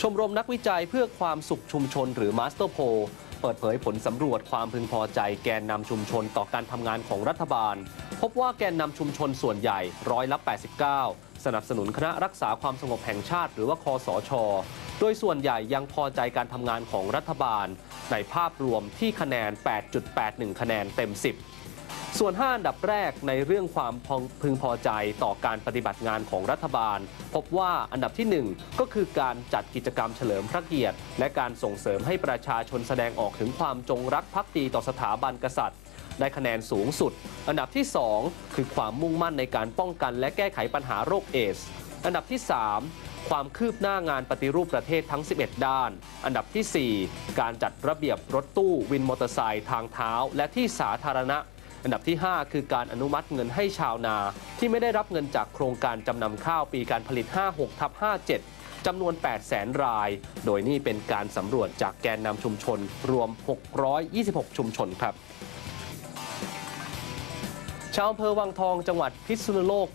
ชมรมนักวิจัยเพื่อความสุขชุมชนหรือมาสเตอร์โพเปิดเผยผลสำรวจความพึงพอใจแกนนำชุมชนต่อการทำงานของรัฐบาล พบว่าแกนนำชุมชนส่วนใหญ่ร้อยละ 89 สนับสนุนคณะรักษาความสงบแห่งชาติ หรือว่าคอสชโดยส่วนใหญ่ยังพอใจการทำงานของรัฐบาล ในภาพรวมที่คะแนน 8.81 คะแนนเต็ม 10 ส่วน 5 อันดับแรกในเรื่องความพึงพอใจต่อการปฏิบัติงานของรัฐบาล พบว่าอันดับทีหนึ่1 ก็คือการจัดกิจกรรมเฉลิมพระเกียรติ และการส่งเสริมให้ประชาชนแสดงออกถึงความจงรักภักดีต่อสถาบันกษัตริย์ได้คะแนนสูงสุด อันดับที่ 2 คือความมุ่งมั่นในการป้องกันและแก้ไขปัญหาโรคเอส อันดับที่ 3 ความคืบหน้างานปฏิรูปประเทศทั้ง 11 ด้าน อันดับทีสี่4 การจัดระเบียบรถตู้วินมอเตอร์ไซค์ทางเท้าและที่สาธารณะ อันดับที่ 5 คือการอนุมัติเงินให้ชาวนา ที่ไม่ได้รับเงินจากโครงการจำนำข้าวปีการผลิต 56ทับ57จำนวน8 0 0แสนราย โดยนี่เป็นการสำรวจจากแกนนำชุมชน รวม 626 ชุมชนครับชาวอำเภอวังทองจังหวัดพิษณุโลก